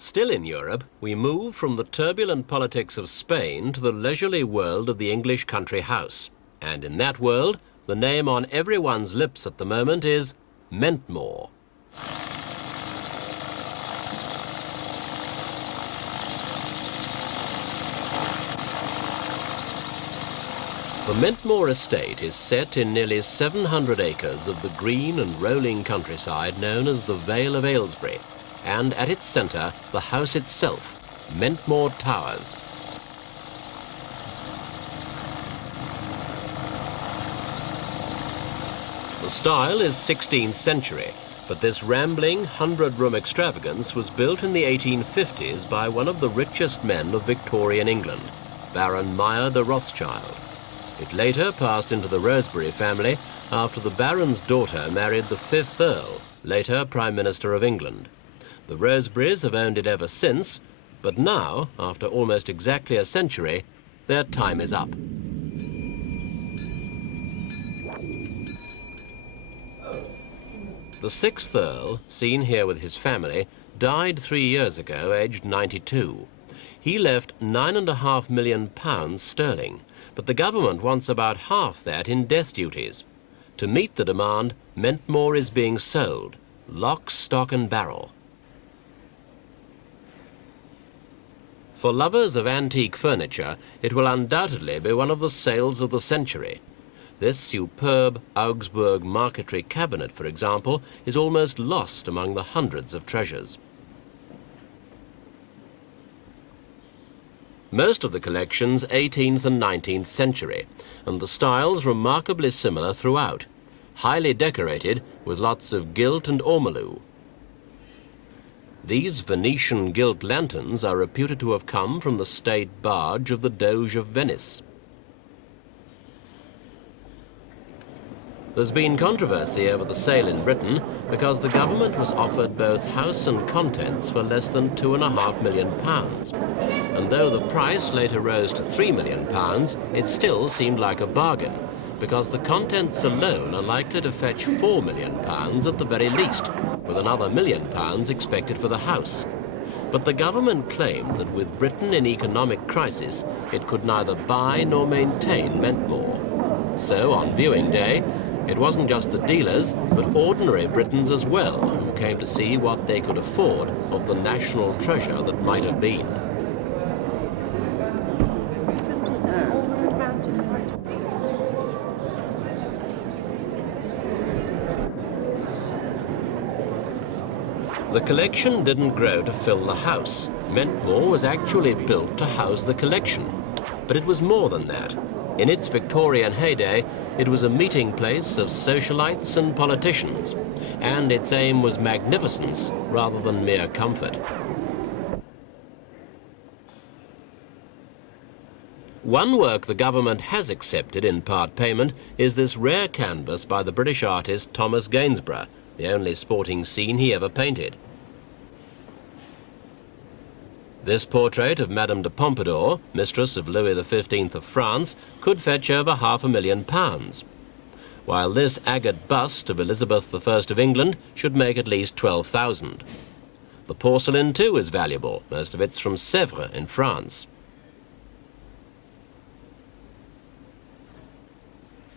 Still in Europe, we move from the turbulent politics of Spain to the leisurely world of the English country house. And in that world, the name on everyone's lips at the moment is Mentmore. The Mentmore estate is set in nearly 700 acres of the green and rolling countryside known as the Vale of Aylesbury, and at its centre, the house itself, Mentmore Towers. The style is 16th century, but this rambling 100-room extravagance was built in the 1850s by one of the richest men of Victorian England, Baron Meyer de Rothschild. It later passed into the Rosebery family after the Baron's daughter married the 5th Earl, later Prime Minister of England. The Roseberys have owned it ever since, but now, after almost exactly a century, their time is up. The 6th Earl, seen here with his family, died 3 years ago, aged 92. He left £9.5 million sterling, but the government wants about half that in death duties. To meet the demand, Mentmore is being sold, lock, stock and barrel. For lovers of antique furniture, it will undoubtedly be one of the sales of the century. This superb Augsburg marquetry cabinet, for example, is almost lost among the hundreds of treasures. Most of the collection's 18th and 19th century, and the styles remarkably similar throughout, highly decorated with lots of gilt and ormolu. These Venetian gilt lanterns are reputed to have come from the state barge of the Doge of Venice. There's been controversy over the sale in Britain because the government was offered both house and contents for less than £2.5 million. And though the price later rose to £3 million, it still seemed like a bargain, because the contents alone are likely to fetch £4 million at the very least, with another £1 million expected for the house. But the government claimed that with Britain in economic crisis, it could neither buy nor maintain Mentmore. So on viewing day, it wasn't just the dealers, but ordinary Britons as well, who came to see what they could afford of the national treasure that might have been. The collection didn't grow to fill the house. Mentmore was actually built to house the collection. But it was more than that. In its Victorian heyday, it was a meeting place of socialites and politicians, and its aim was magnificence rather than mere comfort. One work the government has accepted in part payment is this rare canvas by the British artist Thomas Gainsborough, the only sporting scene he ever painted. This portrait of Madame de Pompadour, mistress of Louis XV of France, could fetch over £500,000, while this agate bust of Elizabeth I of England should make at least £12,000. The porcelain too is valuable, most of it's from Sèvres in France.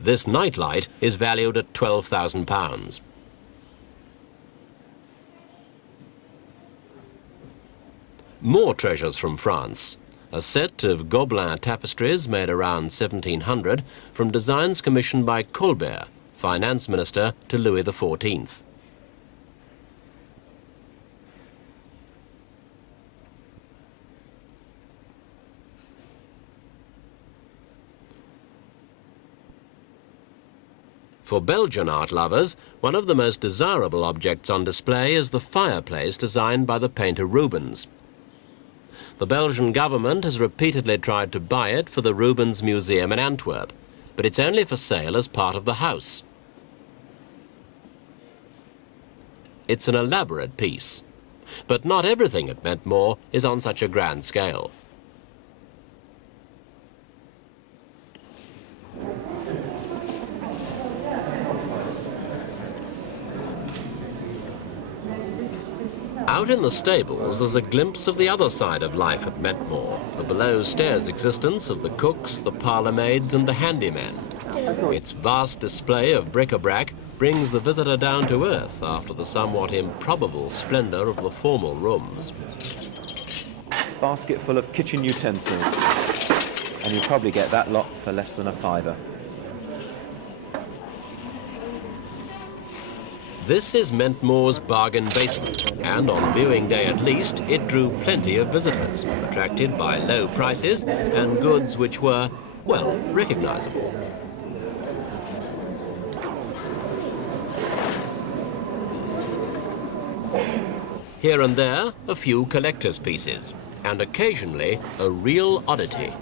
This nightlight is valued at £12,000. More treasures from France. A set of Gobelin tapestries made around 1700 from designs commissioned by Colbert, finance minister to Louis XIV. For Belgian art lovers, one of the most desirable objects on display is the fireplace designed by the painter Rubens. The Belgian government has repeatedly tried to buy it for the Rubens Museum in Antwerp, but it's only for sale as part of the house. It's an elaborate piece, but not everything at Mentmore is on such a grand scale. Out in the stables, there's a glimpse of the other side of life at Mentmore, the below-stairs existence of the cooks, the parlourmaids and the handymen. Its vast display of bric-a-brac brings the visitor down to earth after the somewhat improbable splendour of the formal rooms. Basket full of kitchen utensils, and you'll probably get that lot for less than a £5. This is Mentmore's bargain basement, and on viewing day at least, it drew plenty of visitors, attracted by low prices and goods which were, well, recognisable. Here and there, a few collector's pieces, and occasionally a real oddity.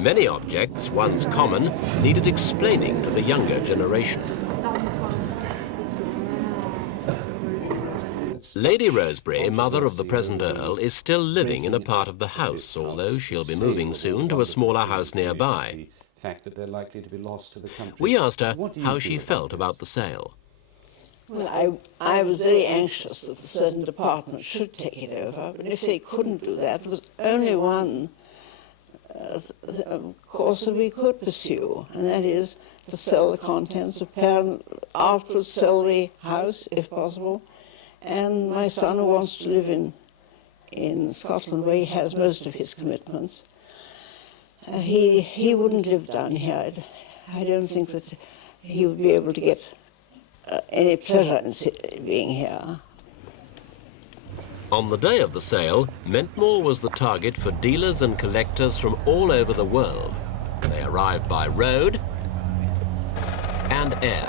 Many objects, once common, needed explaining to the younger generation. Lady Rosebery, mother of the present Earl, is still living in a part of the house, although she'll be moving soon to a smaller house nearby. We asked her how she felt about the sale. Well, I was very anxious that a certain department should take it over, but if they couldn't do that, there was only one course that we could pursue, and that is to sell the contents of Baron, afterwards sell the house, if possible. And my son, who wants to live in Scotland, where he has most of his commitments, he wouldn't live down here. I don't think that he would be able to get any pleasure in being here. On the day of the sale, Mentmore was the target for dealers and collectors from all over the world. They arrived by road and air.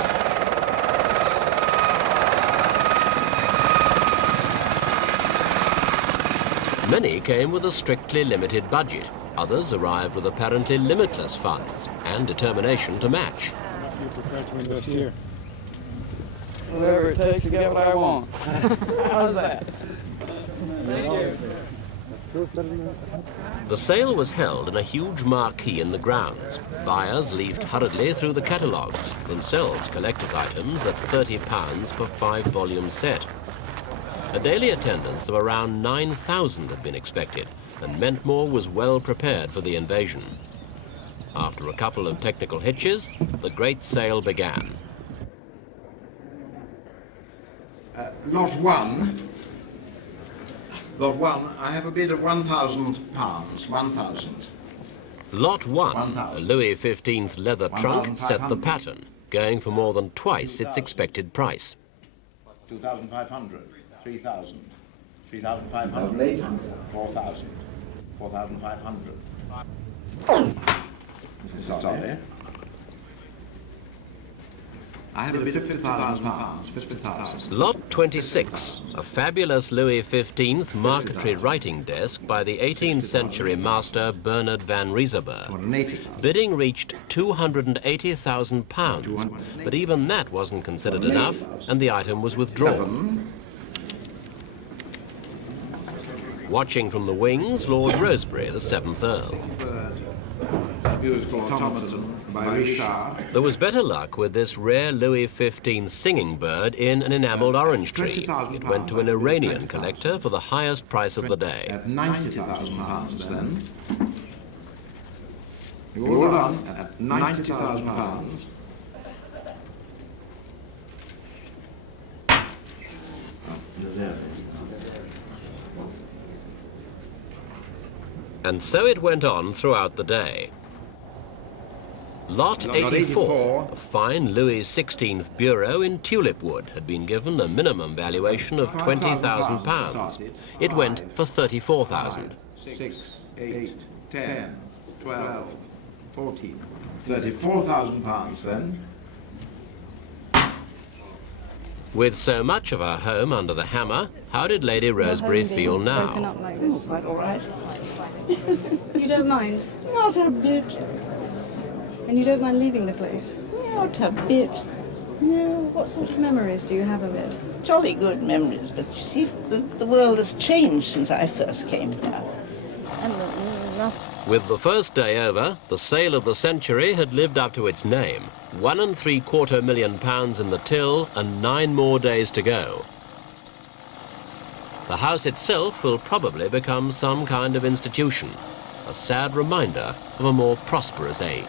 Many came with a strictly limited budget. Others arrived with apparently limitless funds and determination to match. You're prepared to invest here? Whatever it takes to get what I want. How's that? Thank you. The sale was held in a huge marquee in the grounds. Buyers leafed hurriedly through the catalogues, themselves collector's items at £30 per 5-volume set. A daily attendance of around 9,000 had been expected, and Mentmore was well prepared for the invasion. After a couple of technical hitches, the great sale began. Lot one, I have a bid of £1,000, 1,000. Lot 1, a Louis XV leather trunk, set the pattern, going for more than twice its expected price. 2,500, 3,000, 3,500, 4,000, 4,500. Sorry. I have a bid of £50,000, 50,000. Lot 26, a fabulous Louis XV marquetry writing desk by the 18th century master Bernard van Rieseberg. Bidding reached £280,000, but even that wasn't considered enough, and the item was withdrawn. Watching from the wings, Lord Rosebery, the 7th Earl. There was better luck with this rare Louis XV singing bird in an enamelled orange tree. It went to an Iranian collector for the highest price of the day. At £90,000 then. You're all done at £90,000. And so it went on throughout the day. Lot 84, a fine Louis XVI bureau in tulip wood, had been given a minimum valuation of £20,000. It went for £34,000. 6, 8, 10, 12, 14, £34,000 then. With so much of her home under the hammer, how did Lady Rosebery feel Broken now? up like this. Quite all right. You don't mind? Not a bit. And you don't mind leaving the place? Not a bit. No. What sort of memories do you have of it? Jolly good memories, but you see, the world has changed since I first came here. And not... With the first day over, the sale of the century had lived up to its name. £1.75 million in the till and 9 more days to go. The house itself will probably become some kind of institution, a sad reminder of a more prosperous age.